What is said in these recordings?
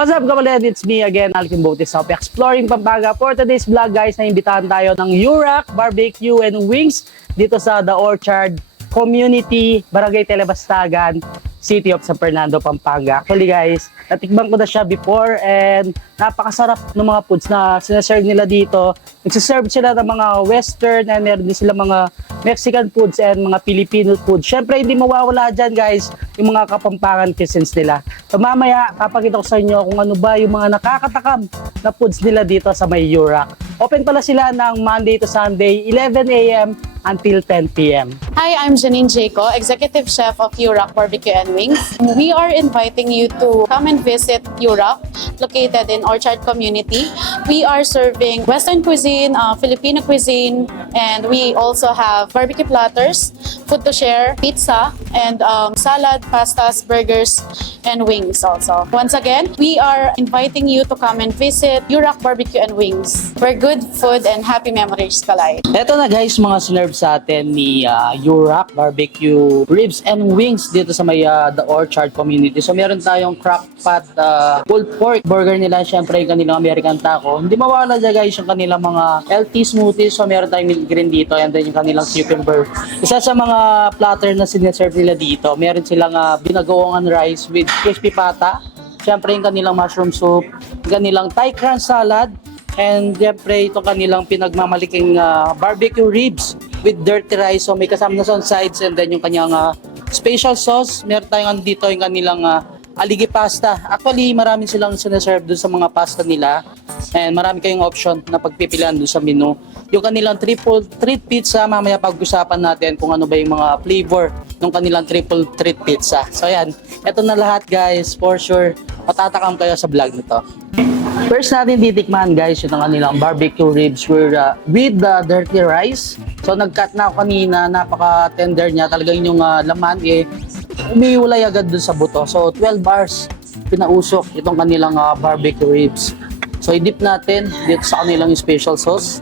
What's up, Kabaled? It's me again, Alvin Botes of Exploring Pampanga. For today's vlog, guys, naimbitahan tayo ng URAC Barbecue and Wings dito sa The Orchard Community, Barangay Telebastagan, City of San Fernando, Pampanga. Actually, guys, natikman ko na siya before and napakasarap ng mga foods na sinaserve nila dito. Nagsiserve sila ng mga Western and meron din sila mga Mexican foods and mga Filipino foods. Syempre, hindi mawawala dyan, guys, yung mga Kapampangan cuisines nila. So, mamaya, papakita ko sa inyo kung ano ba yung mga nakakatakam na foods nila dito sa may URAC. Open pala sila ng Monday to Sunday, 11 a.m. until 10 p.m. Hi, I'm Janine Jaco, Executive Chef of URAC Barbecue and Wings. We are inviting you to come and visit URAC, located in Orchard Community. We are serving Western cuisine, Filipino cuisine, and we also have barbecue platters, food to share, pizza, and salad, pastas, burgers, and wings also. Once again, we are inviting you to come and visit URAC Barbecue and Wings, where good food and happy memories kalay. Eto na, guys, mga sinerve sa atin ni URAC Barbecue Ribs and Wings dito sa may The Orchard Community. So meron tayong crock pot pulled pork burger nila, syempre yung kanilang American taco. Hindi mawala dyan, guys, yung kanilang mga LT smoothies. So meron tayong milk green dito and then yung kanilang cucumber. Isa sa mga platter na sinaserve nila dito, meron silang binagoongan rice with crispy pata. Syempre yung kanilang mushroom soup, yung kanilang Thai crunch salad, and syempre itong kanilang pinagmamaliking barbecue ribs with dirty rice. So may kasama na sa sides and then yung kanyang special sauce. Meron tayong dito yung kanilang aligi pasta. Actually, marami silang sinaserve doon sa mga pasta nila. And marami kayong option na pagpipilian doon sa menu. Yung kanilang triple treat pizza, mamaya pag-usapan natin kung ano ba yung mga flavor ng kanilang triple treat pizza. So ayan, eto na lahat, guys. For sure, matatakam kayo sa vlog nito. First natin titikman, guys, yung kanilang barbecue ribs with the dirty rice. So nag-cut na ako kanina, napaka-tender niya. Talagang yung laman umiulay agad dun sa buto. So 12 hours pinausok itong kanilang barbecue ribs. So i-dip natin dito sa kanilang special sauce.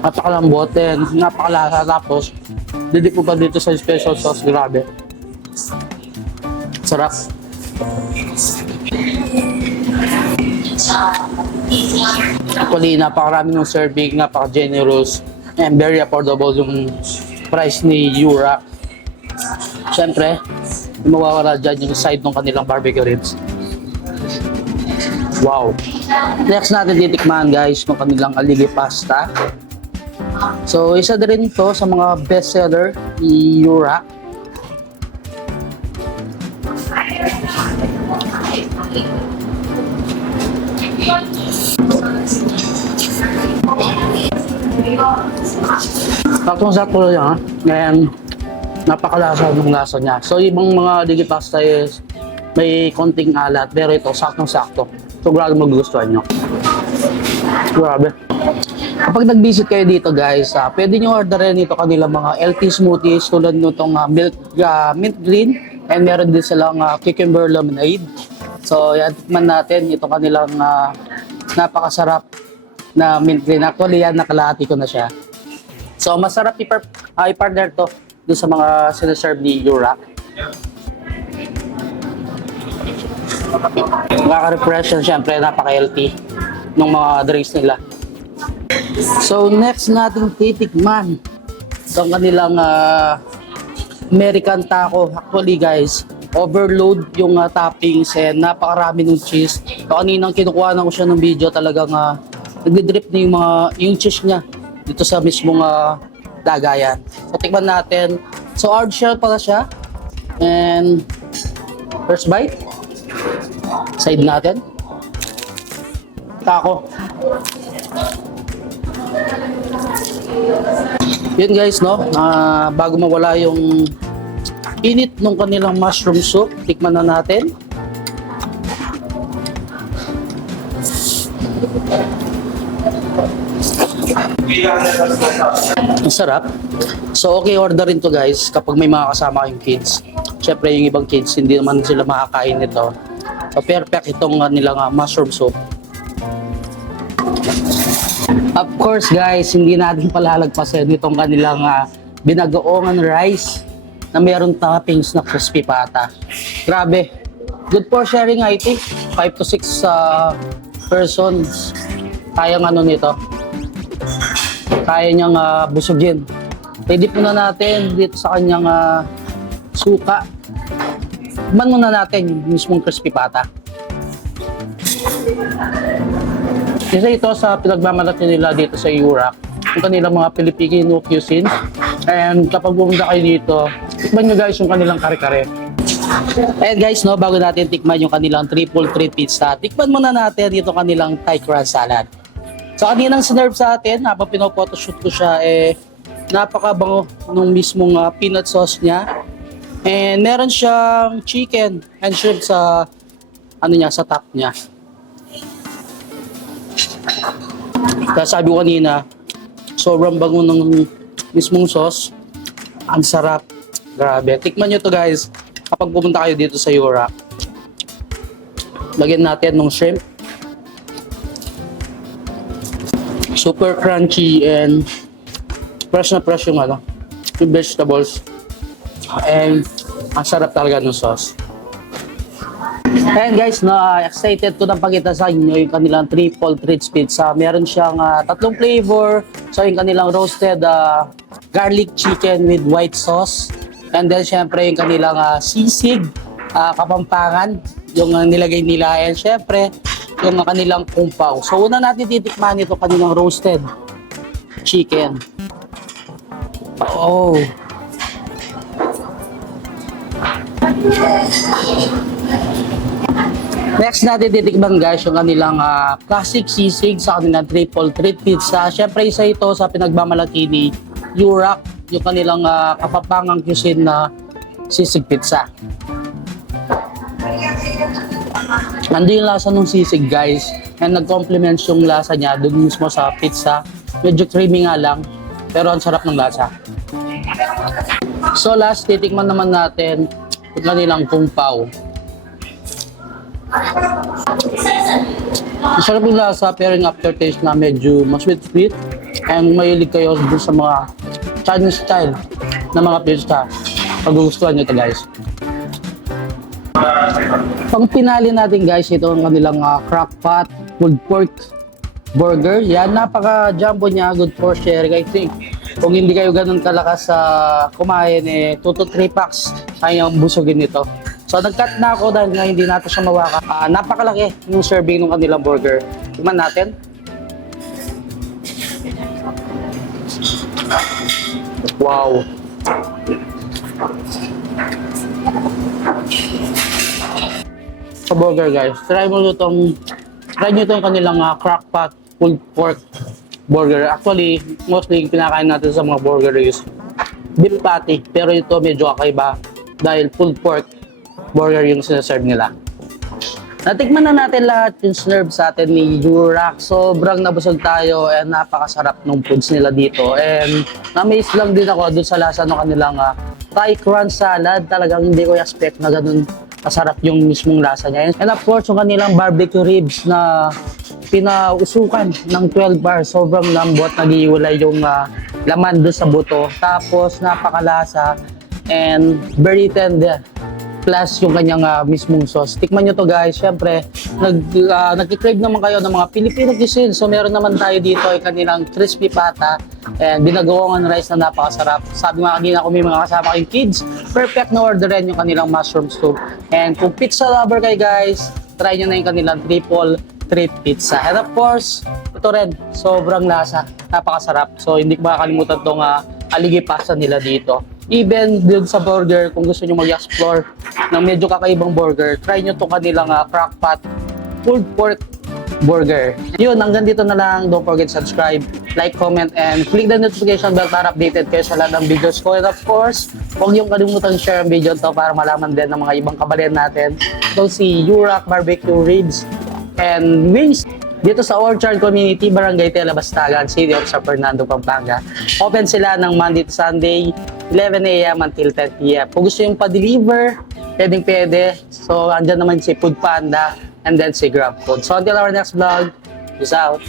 Napakalambot and napakalasa. Tapos didip ko pa dito sa special sauce. Grabe, sarap. Actually, napakarami ng serving, napaka-generous, and very affordable yung price ni URAC. Siyempre, mawawala dyan yung side ng kanilang barbecue ribs. Wow! Next natin titikman, guys, ng kanilang aligi pasta. So, isa din to sa mga best seller ni URAC. Saktong-sakto yan, ngayon napakalasa ng lasa niya. So ibang mga aligi pasta is may konting alat, pero ito saktong-sakto. So grabe magugustuhan nyo. Grabe. Kapag nag-visit kayo dito, guys, pwede nyo orderin ito kanila mga LT smoothies tulad nitong mint green, and meron din silang cucumber lemonade. So yan, tikman natin ito kanilang napakasarap na mint green. Actually yan, nakalahati ko na siya. So masarap i-partner to doon sa mga sinaserve ni URAC. Nakaka-refresh, syempre napaka-healthy ng mga drinks nila. So next natin titikman itong kanilang American taco. Actually, guys, overload yung toppings and napakarami ng cheese. So kaninang kinukuha na ko siya ng video, talagang nagdi-drip na yung cheese niya dito sa mismong lagayan. So tikman natin. So hard shell pala siya. And first bite. Side natin. Taco. Yun, guys, no? Bago mawala yung init ng kanilang mushroom soup, tikman na natin. Ang sarap. So okay, orderin to, guys, kapag may mga kasama kayong kids. Siyempre yung ibang kids hindi naman sila makakain nito. So perfect itong nilang mushroom soup. Of course, guys, hindi natin palalagpasin itong kanilang binagoongan rice na mayroong toppings na crispy pata. Grabe, Good for sharing, I think. 5 to 6 persons. Kayang ano nito. Kaya niyang busugin. Pwede po na natin dito sa kanyang suka. Man muna natin yung mismong crispy pata. Isa ito sa pinagmamalaki nila dito sa Yurac. Yung kanilang mga Filipino cuisine. And kapag pumunta kayo dito, tikman nyo guys yung kanilang kare-kare. And guys, no, bago natin tikman yung kanilang triple treat pizza, tikman muna natin yung kanilang Thai crust salad. So kaninang sinerve sa atin, habang pinopotoshoot ko siya, napakabango nung mismong peanut sauce niya. And meron siyang chicken and shrimp sa sa top niya. Kaya sabi ko kanina, sobrang bango ng mismong sauce. Ang sarap. Grabe. Tikman nyo to guys kapag pumunta kayo dito sa Yurac. Lagyan natin ng shrimp. Super crunchy and fresh na fresh yung yung vegetables. And ang sarap talaga ng sauce. And guys, excited ko na pakita sa inyo yung kanilang triple treats pizza. Meron siyang tatlong flavor. So yung kanilang roasted garlic chicken with white sauce. And then syempre yung kanilang sisig, kapampangan, yung nilagay nila. And syempre yung kanilang kumpaw. So una natin titikman ito kanilang roasted chicken. Oh. Next natin titikman guys yung kanilang classic sisig sa kanilang triple treat pizza. Syempre isa ito sa pinagmamalaki ni Yurac, yung kanilang kapampangang cuisine na sisig pizza. Nandun yung lasa ng sisig guys, and nag-complements yung lasa niya dun mismo sa pizza. Medyo creamy nga lang, pero ang sarap ng lasa. So last, titikman naman natin yung kanilang kumpaw. Masarap yung lasa, pero yung aftertaste na medyo masweet-sweet. And mahilig kayo dun sa mga Chinese style na mga pizza. Pag-gustuhan nyo ito guys. Pang pinali natin guys, ito ang kanilang crock-pot pulled pork burger. Yan, napaka-jumbo niya, good for sharing I think. Kung hindi kayo ganun kalakas sa kumain, 2 to 3 packs kayang busugin nito. So nag-cut na ako dahil nga hindi natin siya mawaka. Napakalaki yung serving ng kanilang burger. Tingnan natin. Wow. Sa burger guys, try nyo itong kanilang crock-pot pulled pork burger. Actually, mostly yung pinakain natin sa mga burger is beef patty. Pero ito medyo kakaiba dahil pulled pork burger yung sinaserve nila. Natikman na natin lahat yung sinerve sa atin ni Yurac. Sobrang nabusog tayo and napakasarap ng foods nila dito. And na-amaze lang din ako dun sa lasa ng kanilang Thai crunch salad. Talagang hindi ko expect na ganun kasarap yung mismong lasa niya. And of course, yung kanilang barbecue ribs na pinausukan ng 12 bars. Sobrang lambot, nag-iwalay yung laman doon sa buto. Tapos napakalasa and very tender. Plus yung kanyang mismong sauce. Tikman nyo to guys. Siyempre, nag-crave naman kayo ng mga Filipino cuisine. So meron naman tayo dito ay kanilang crispy pata and binagawang rice na napakasarap. Sabi nga kanina kung may mga kasama kayong kids, perfect na orderin yung kanilang mushroom soup. And kung pizza lover kayo guys, try nyo na yung kanilang triple treat pizza. And of course, ito rin, sobrang lasa. Napakasarap. So hindi ko makakalimutan itong aligi pasta nila dito. Even dun sa burger, kung gusto nyo mag-explore ng medyo kakaibang burger, try nyo itong kanilang crock-pot pulled pork burger. Yun, hanggang dito na lang. Don't forget to subscribe, like, comment, and click the notification bell para updated kayo sa lahat ng videos ko. And of course, huwag niyong kalimutan share ang video to para malaman din ng mga ibang kababayan natin. So si Yurac Barbecue Ribs and Wings dito sa Orchard Community, Barangay Tela Bastagan, City of San Fernando, Pampanga. Open sila ng Monday to Sunday, 11 a.m. until 10 p.m. Kung gusto yung pa-deliver, pwede. So, andyan naman si Food Panda and then si GrabFood. So, until our next vlog, peace out.